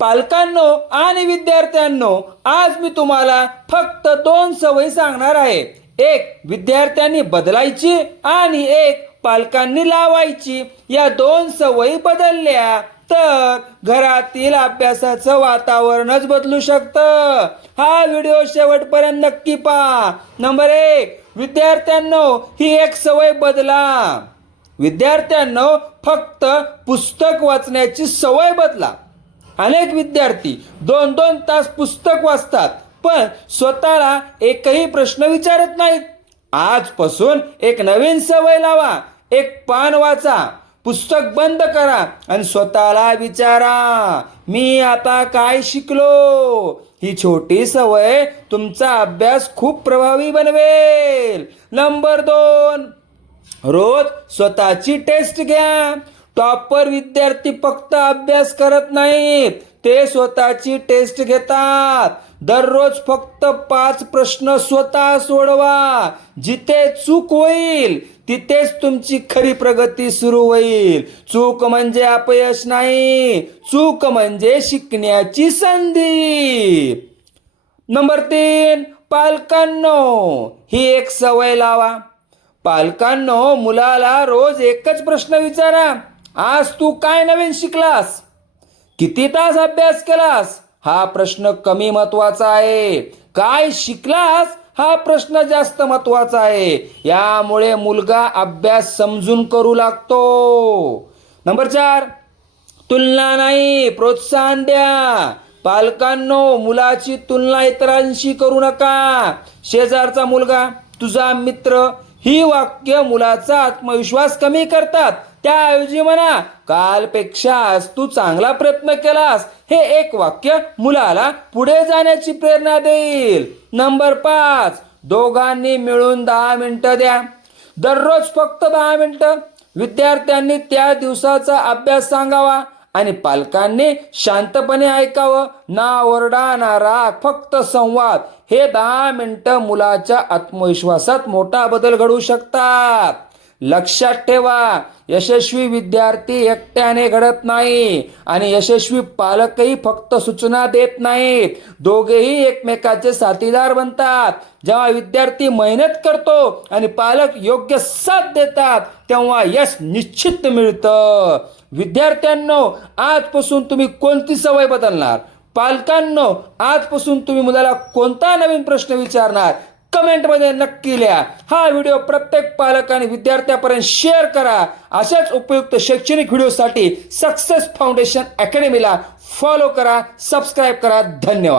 पालकांनो आणि विद्यार्थ्यांनो, आज मी तुम्हाला फक्त 2 सवयी सांगणार आहे. एक विद्यार्थ्यांनी बदलायची आणि एक पालकांनी लावायची. या 2 सवयी बदलल्या तर घरातील अभ्यासाचं वातावरणच बदलू शकतं. हा व्हिडिओ शेवटपर्यंत नक्की पहा. नंबर 1, विद्यार्थ्यांनो ही एक सवय बदला. विद्यार्थ्यांनो फक्त पुस्तक वाचण्याची सवय बदला. अनेक विद्यार्थी 2-2 तास पुस्तक वाचतात पण स्वतःला एकही प्रश्न विचारत नाहीत. आजपासून एक नवीन सवय लावा. एक पान वाचा, पुस्तक बंद करा आणि स्वतःला विचारा, मी आता काय शिकलो. ही छोटी सवय तुमचा अभ्यास खूप प्रभावी बनवेल. नंबर 2, रोज स्वतःची टेस्ट घ्या. टॉपर विद्यार्थी फक्त अभ्यास करत नाहीत, ते स्वतःची टेस्ट घेतात. दररोज फक्त 5 प्रश्न स्वतः सोडवा. जिथे चूक होईल तिथेच तुमची खरी प्रगती सुरू होईल. चूक म्हणजे अपयश नाही, चूक म्हणजे शिकण्याची संधी. नंबर 3, पालकांनो ही एक सवय लावा. पालकांनो मुलाला रोज एकच प्रश्न विचारा. आज तू काय नवीन शिकलास? किती तास अभ्यास केलास? हा प्रश्न कमी महत्वाचा आहे. काय शिकलास हा प्रश्न जास्त महत्वाचा आहे. यामुळे मुलगा अभ्यास समजून करू लागतो. नंबर 4, तुलना नाही, प्रोत्साहन द्या. पालकांनो मुलाची तुलना इतरांशी करू नका. शेजारचा मुलगा, तुझा मित्र, ही वाक्य मुलाचा आत्मविश्वास कमी करतात. त्याऐवजी म्हणा, कालपेक्षा आज तू चांगला प्रयत्न केलास. हे एक वाक्य मुलाला पुढे जाण्याची प्रेरणा देईल. नंबर 5, दोघांनी मिळून 10 मिनिटं द्या. दररोज फक्त 10 मिनिटं. विद्यार्थ्यांनी त्या दिवसाचा अभ्यास सांगावा आणि पालकांनी शांतपणे ऐकावं. ना ओरडा ना राग, फक्त संवाद. हे 10 मिनिटं मुलाच्या आत्मविश्वासात मोठा बदल घडवू शकतात. लक्षात ठेवा, यशस्वी विद्यार्थी एकट्याने घडत नाही आणि यशस्वी पालकही फक्त सूचना देत नाहीत. दोघेही एकमेकाचे साथीदार बनतात. जेव्हा विद्यार्थी मेहनत करतो आणि पालक योग्य साथ देतात तेव्हा यश निश्चित मिळतं. विद्यार्थ्यांनो आजपासून तुम्ही कोणती सवय बदलणार? पालकांनो आजपासून तुम्ही मुलाला कोणता नवीन प्रश्न विचारणार? कमेंटमध्ये नक्की लिहा. हा व्हिडिओ प्रत्येक पालक आणि विद्यार्थ्यापर्यंत शेअर करा. अशाच उपयुक्त शैक्षणिक व्हिडिओसाठी सक्सेस फाउंडेशन अकॅडमीला फॉलो करा, सबस्क्राईब करा. धन्यवाद.